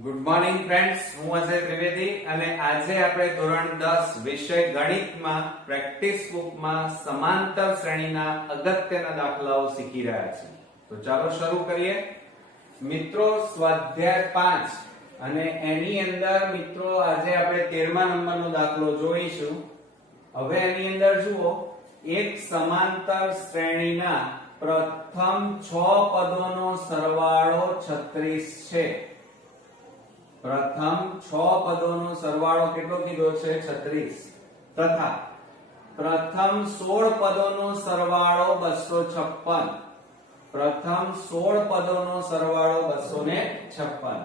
Good morning friends, હું અજય ત્રિવેદી અને આજે આપણે ધોરણ 10 વિષય ગણિતમાં પ્રેક્ટિસ બુકમાં સમાંતર શ્રેણીના અગત્યના દાખલાઓ શીખી રહ્યા છીએ. તો ચાલો શરૂ કરીએ. મિત્રો, સ્વાધ્યાય 5 અને એની અંદર મિત્રો આજે આપણે 13મા નંબરનો દાખલો જોઈશું. હવે એની અંદર જુઓ, એક સમાંતર શ્રેણીના પ્રથમ 6 પદોનો સરવાળો 36 છે. પ્રથમ 6 પદોનો સરવાળો કેટલો કીધો છે? 36. તથા પ્રથમ 16 પદોનો સરવાળો 256. પ્રથમ 16 પદોનો સરવાળો 256.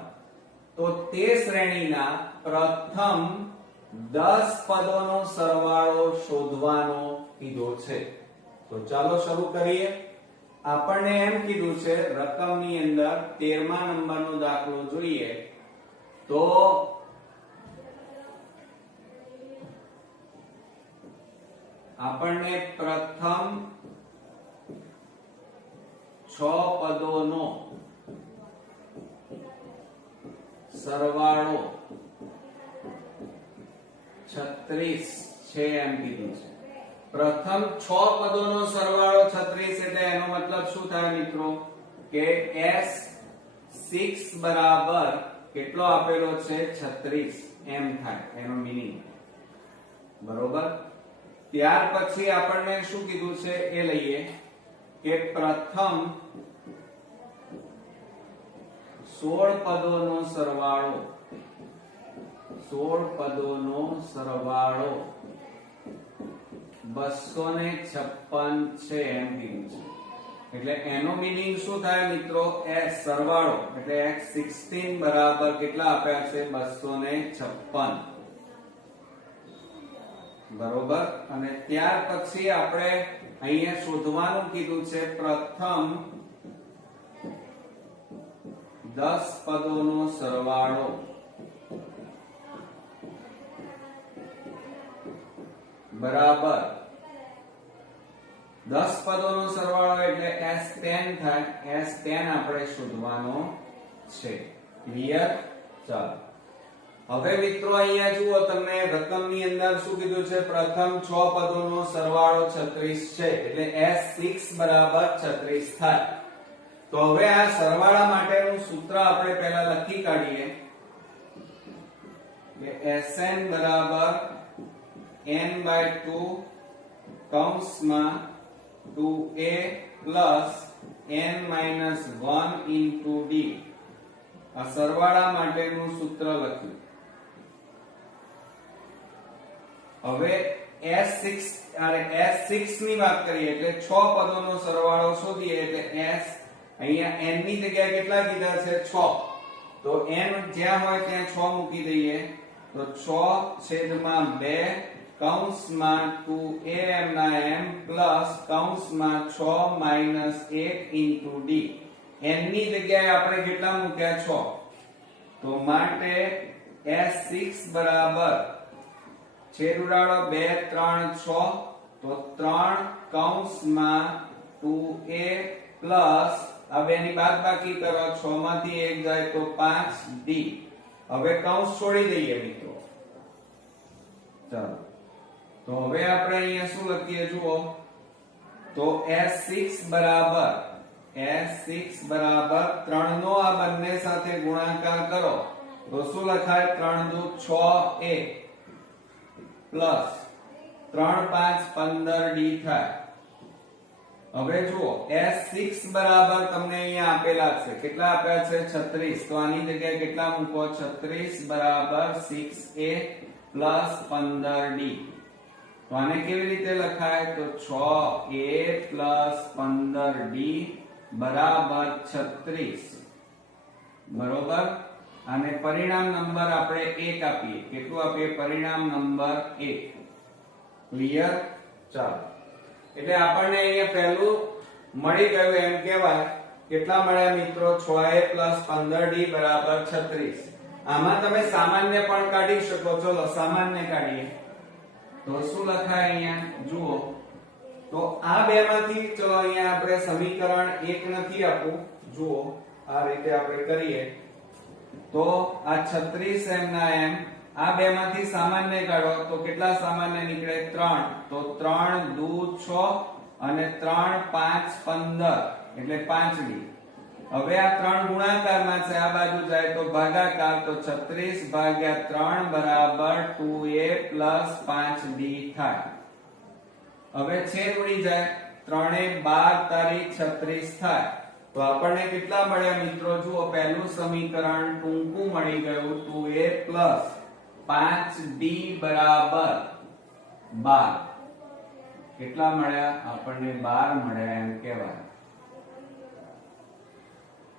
તો તે શ્રેણીના પ્રથમ 10 પદોનો સરવાળો શોધવાનો કીધો છે. તો ચાલો શરૂ કરીએ. આપણને એમ કીધું છે રકમની અંદર 13મા નંબરનો દાખલો જોઈએ તો આપણને પ્રથમ 6 પદોનો સરવાળો 36 છે એમ કીધું છે. પ્રથમ 6 પદોનો સરવાળો 36 એટલે એનો મતલબ શું થાય મિત્રો? કે S6 બરાબર કેટલો આપેલો છે? 36 એમ થાય એનો મીનિંગ. બરોબર. ત્યાર પછી આપણને શું કીધું છે એ લઈએ કે પ્રથમ 16 પદોનો સરવાળો 256 છે એમ કીધું છે. એટલે એનો મીનિંગ શું થાય મિત્રો? s સરવાળો એટલે x16 બરાબર કેટલા આપ્યા છે? 256. બરોબર. અને ત્યાર પછી આપણે અહીંયા શોધવાનું કીધું છે પ્રથમ 10 પદોનો સરવાળો બરાબર 10 પદોનો સરવાળો એટલે S10 થાય. S10 આપણે શોધવાનો છે. ક્લિયર? ચાલો હવે મિત્રો અહીંયા જુઓ, તમને રકમની અંદર શું કીધું છે? પ્રથમ 6 પદોનો સરવાળો 36 છે એટલે S6 બરાબર 36 થાય. તો હવે આ સરવાળા માટેનું સૂત્ર આપણે પહેલા લખી કાઢીએ કે Sn બરાબર n/2 કૌંસમાં 2a plus n-1 into d. આ સરવાળા માટેનું સૂત્ર લખ્યું. હવે S6 ની વાત કરીએ એટલે 6 પદોનો સરવાળો શોધીએ એટલે S અહીંયા n ની જગ્યાએ કેટલા કીધા છે? 6. તો n જ્યાં હોય ત્યાં 6 મૂકી દઈએ તો 6/2 કૌંસમાં 2am ના m પ્લસ કૌંસમાં 6 માઈનસ 1 into d. n ની જગ્યાએ આપણે કેટલા મૂક્યા? 6. તો માટે S6 બરાબર છેદ ઉડાડો 2 3 6 તો 3 કૌંસમાં 2a પ્લસ હવે એની બાદબાકી કરો 6 માંથી 1 જાય તો 5d. હવે કૌંસ છોડી દઈએ મિત્રો. ચાલો તો હવે આપણે અહીંયા શું લખીએ જુઓ તો S6 બરાબર 3 નો આ બંને સાથે ગુણાકાર કરો તો શું લખાય? 3 દુ 6a પ્લસ 3 5 15d થાય. હવે જુઓ S6 બરાબર તમને અહીંયા આપેલા છે. કેટલા આપ્યા છે? 36. તો આની જગ્યાએ કેટલા મૂકો? 36 બરાબર 6a પ્લસ 15d. તો આને કેવી રીતે લખાય? તો 6a પ્લસ 15d બરાબર 36. બરોબર. અને પરિણામ નંબર આપણે 1 આપીએ. કેટલું આપીએ? પરિણામ નંબર 1. ક્લિયર? ચાલો એટલે આપણને અહીંયા પહેલું મળી ગયું એમ કહેવાય. કેટલા મળ્યા મિત્રો? 6a પ્લસ 15d બરાબર 36. આમાં તમે સામાન્ય પણ કાઢી શકો. ચલો સામાન્ય કાઢીએ તો શું લખાય અહીંયા જુઓ તો આ બે માંથી ચલો અહીંયા આપણે સમીકરણ 1 નથી આપવું. જુઓ આ રીતે આપણે કરીએ તો આ 36 એમ ના એમ, આ બે માંથી સામાન્ય કાઢો તો કેટલા સામાન્ય નીકળે? 3. તો 3 દુ 6 અને 3 5 15 એટલે 5d. હવે આ 3 ગુણાકારમાં છે, આ બાજુ જાય તો ભાગાકાર, તો 36 ભાગ્યા 3 બરાબર 2a 5d થાય. હવે છેદ ઉડી જાય, 3 એ 12 તારીખ 36 થાય. તો આપણને કેટલા મળ્યા મિત્રો? જુઓ, પહેલું સમીકરણ ટૂંકું મળી ગયું, 2a 5d બરાબર 12. કેટલા મળ્યા? આપણને 12 મળ્યા એમ કહેવાય.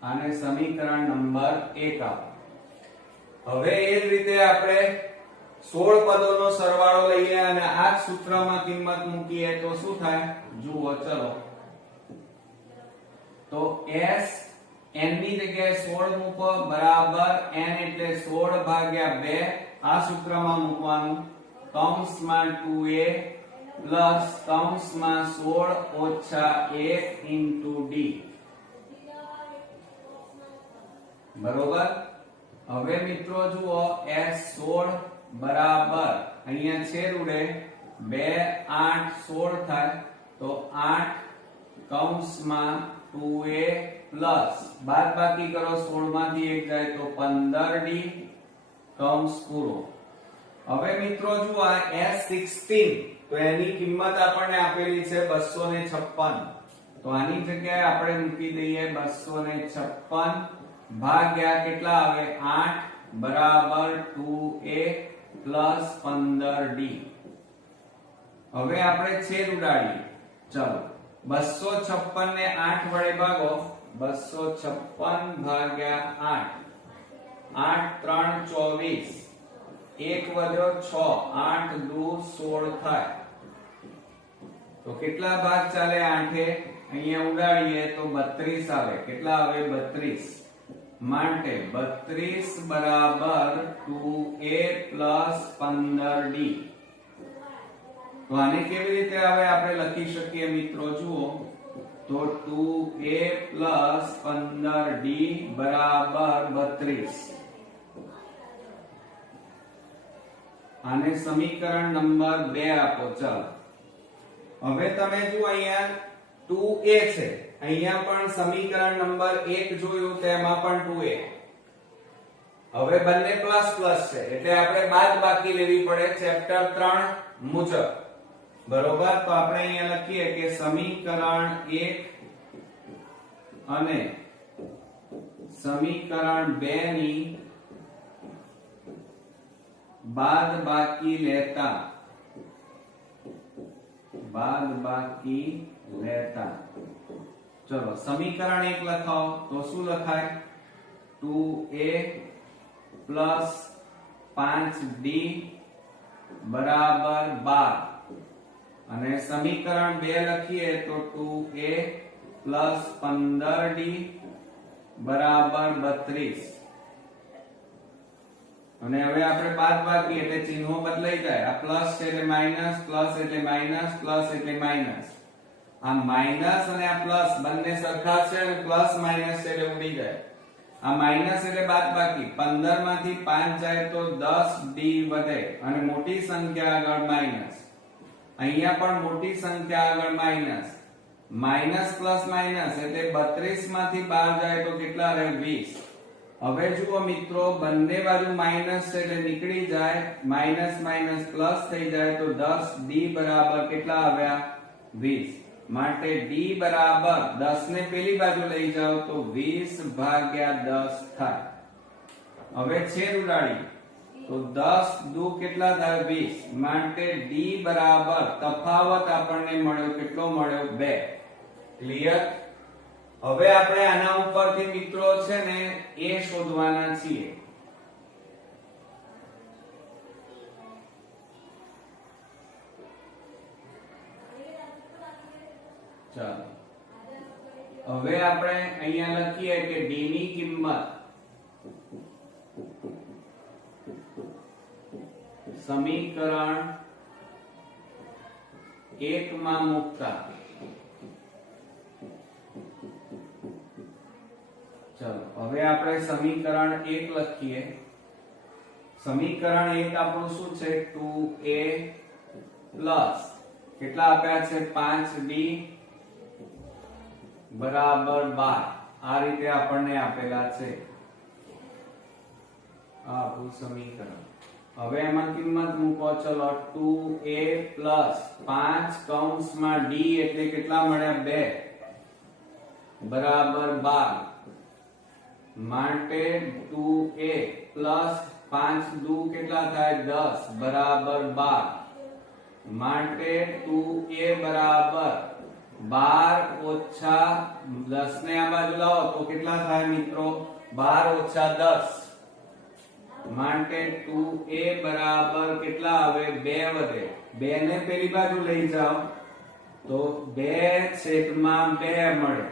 આને સમીકરણ નંબર 1 આપો. હવે એ જ રીતે આપણે 16 પદોનો સરવાળો લઈએ અને આ સૂત્રમાં કિંમત મૂકીએ તો શું થાય? જુઓ, ચલો. તો s n ની જગ્યાએ 16 મૂકો બરાબર n એટલે 16 ભાગ્યા 2. આ સૂત્રમાં મૂકવાનું, કૌંસમાં 2a પ્લસ કૌંસમાં 16 ઓછા 1 ઇન્ટુ d. બરોબર. હવે મિત્રો જુઓ, s16 બરાબર અહીંયા છેદ ઉડે, 2 8 16 થાય, તો 8 કૌંસમાં 2a પ્લસ બાદબાકી કરો, 16 માંથી 1 જાય તો 15d કૌંસ પૂરો. હવે મિત્રો જુઓ, આ s16 તો એની કિંમત આપણને આપેલી છે 256. તો આની જગ્યાએ આપણે મૂકી દઈએ 256 ભાગ્યા કેટલા આવે? 8 બરાબર 2a પ્લસ 15d. હવે આપણે છેદ ઉડાડીએ. ચલો, 256 ને 8 વડે ભાગો, 256 ભાગ્યા 8, 8 3 24, 1 વધ્યો 6, 8 દુ 16 થાય. તો કેટલા ભાગ ચાલે? 8. અહીંયા ઉડાડીએ તો 32 આવે. કેટલા આવે? 32. માટે 32 બરાબર 2a પ્લસ 15d. તો આને કેવી રીતે હવે આપણે લખી શકીએ મિત્રો? જુઓ, તો 2a પ્લસ 15d બરાબર 32. આને સમીકરણ નંબર 2 આપો. ચાલો, હવે તમે જુઓ, અહીંયા 2a છે, અહીંયા પણ સમીકરણ નંબર 1 જોયું, તેમાં પણ 2a. હવે બંને પ્લસ પ્લસ છે એટલે આપણે બાદબાકી લેવી પડે ચેપ્ટર 3 મુજબ. બરોબર. તો આપણે અહીંયા લખીએ કે સમીકરણ 1 અને સમીકરણ 2 ની બાદબાકી લેતા ચલો, સમીકરણ 1 લખાવો તો શું લખાય? 2a પ્લસ 5d બરાબર 12. અને સમીકરણ 2 લખીએ તો 2a પ્લસ 15d બરાબર 32. અને હવે આપણે બાદબાકી એટલે ચિહ્નો બદલાઈ જાય. આ પ્લસ છે એટલે માઈનસ, પ્લસ એટલે માઈનસ, પ્લસ એટલે માઈનસ. આ માઈનસ અને આ પ્લસ બંને સરખા છે અને પ્લસ માઈનસ છે એટલે ઉડી જાય. આ માઈનસ એટલે બાદબાકી, 15 માંથી 5 જાય તો 10d વધે અને મોટી સંખ્યા આગળ માઈનસ. અહીંયા પણ મોટી સંખ્યા આગળ માઈનસ. માઈનસ પ્લસ માઈનસ એટલે 32 માંથી 12 જાય તો કેટલા રહે? 20. હવે જુઓ મિત્રો, બંને બાજુ માઈનસ છે એટલે નીકળી જાય, માઈનસ માઈનસ પ્લસ થઈ જાય તો 10d બરાબર કેટલા આવ્યા? 20. માટે d બરાબર 10 ને પેલી બાજુ લઈ જાઓ તો 20 ભાગ્યા 10 થાય. હવે છેદ ઉડાડી તો 10 દુ કેટલા થાય? 20. માટે d બરાબર તફાવત આપણને મળ્યો, કેટલો મળ્યો? 2. ક્લિયર? હવે આપણે આના ઉપરથી મિત્રો છે ને એ શોધવાના છીએ. ચાલો, હવે આપણે અહીંયા લખીએ કે d ની કિંમત સમીકરણ 1 માં મૂકતા, ચલો હવે આપણે સમીકરણ 1 લખીએ. સમીકરણ 1 આપણું શું છે? 2a પ્લસ કેટલા આપ્યા છે? 5d બરાબર 12. આ રીતે આપણને આપેલા છે આ આપણું સમીકરણ. હવે એમાં કિંમત મૂકો. ચલો 2a પ્લસ 5 કૌંસમાં d એટલે કેટલા મળ્યા? 2 બરાબર 12 માટે 2a પ્લસ 5 દુ કેટલા થાય? 10 બરાબર 12 માટે 2a બરાબર 12 ઓછા 10 ને આ બાજુ લાવો તો કેટલા થાય મિત્રો? 12 ઓછા 10 માટે 2a બરાબર કેટલા આવે? 2 વધે. 2 ને પેલી બાજુ લઈ જાઓ તો 2/2 મળે.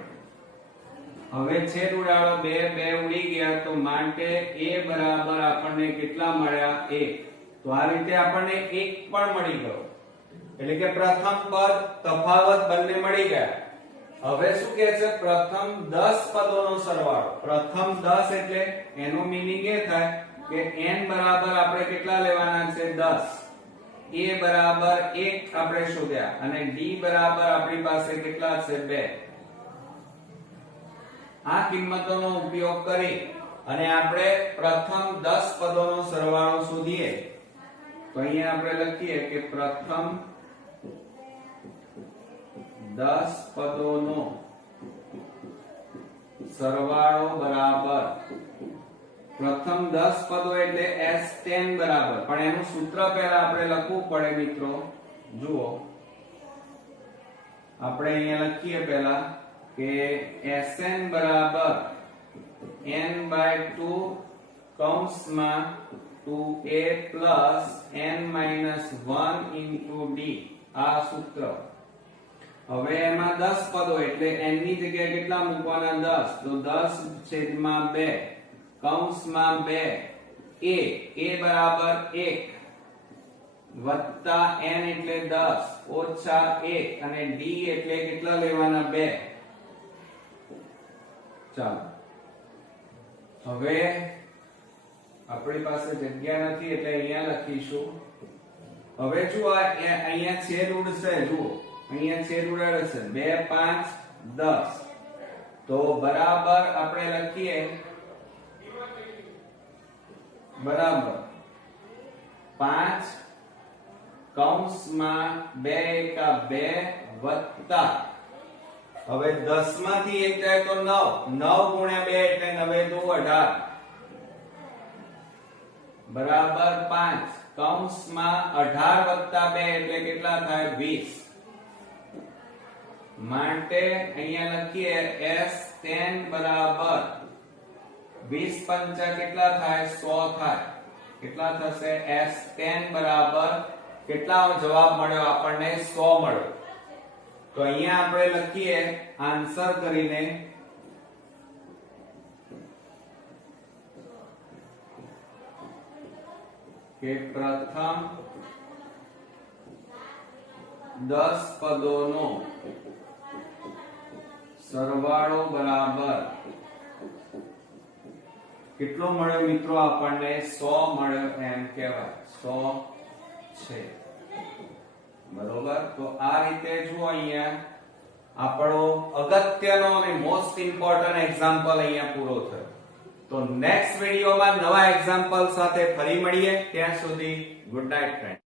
હવે છેદ ઉડાડો. 2 ઉડી ગયા તો માટે a બરાબર આપણને કેટલા મળ્યા? 1. તો આ રીતે આપણને 1 પણ મળી ગયો. એટલે કે પ્રથમ પદ તફાવત બંને મળી ગયા. હવે શું કહે છે? પ્રથમ 10 પદોનો સરવાળો. પ્રથમ 10 એટલે એનો મીનિંગ એ થાય કે n બરાબર આપણે કેટલા લેવાના છે? 10. a બરાબર 1 આપણે શોધ્યા અને d બરાબર આપણી પાસે કેટલા છે? 2. આ કિંમતોનો ઉપયોગ કરી અને આપણે પ્રથમ 10 પદોનો સરવાળો શોધીએ તો અહીંયા આપણે લખીએ કે પ્રથમ 10 પદોનો સરવાળો બરાબર પ્રથમ 10 પદો એટલે S10 બરાબર. પણ એનું સૂત્ર પહેલા આપણે લખવું પડે મિત્રો. જુઓ આપણે અહીંયા લખીએ પહેલા કે Sn બરાબર n/2 કૌંસમાં 2a plus n-1 into d. આ સૂત્ર. હવે એમાં 10 પદો એટલે n ની જગ્યાએ કેટલા મૂકવાના? 10. તો 10/2 કૌંસમાં 2 a બરાબર 1 વત્તા n એટલે 10 ઓછા 1 અને d એટલે કેટલા લેવાના? 2. ચાલો હવે આપણી પાસે જગ્યા નથી એટલે અહીંયા લખીશું. હવે જો અહીંયા છેદ ઉડશે. જુઓ અહીંયા છેદ ઉડાડે છે. 2 5 10 તો બરાબર આપણે લખીએ બરાબર 5 કૌંસમાં 2 એકા 2 વત્તા હવે 10 માંથી 1 જાય તો 9 9 × 2 એટલે 9 દુ 18 બરાબર 5 કૌંસમાં 18 વત્તા 2 એટલે કેટલા થાય? 20 માટે અહીંયા લખીએ S10 બરાબર 20 પંચા કેટલા થાય? 100 થાય. કેટલા થશે? S10 બરાબર કેટલા જવાબ મળ્યો આપણને? 100 મળ્યો. તો અહીંયા આપણે લખીએ આન્સર કરીને કે પ્રથમ 10 પદોનો સરવાળો બરાબર કેટલો મળ્યો મિત્રો? આપણને 100 મળ્યો એમ કહેવાય. 100 છે. બરોબર. તો આ રીતે જુઓ અહીંયા આપણો અગત્યનો અને મોસ્ટ ઇમ્પોર્ટન્ટ એક્ઝામ્પલ અહીંયા પૂરો થયો. તો નેક્સ્ટ વિડીયોમાં નવા એક્ઝામ્પલ સાથે ફરી મળીએ. ત્યાં સુધી ગુડ નાઇટ ફ્રેન્ડ.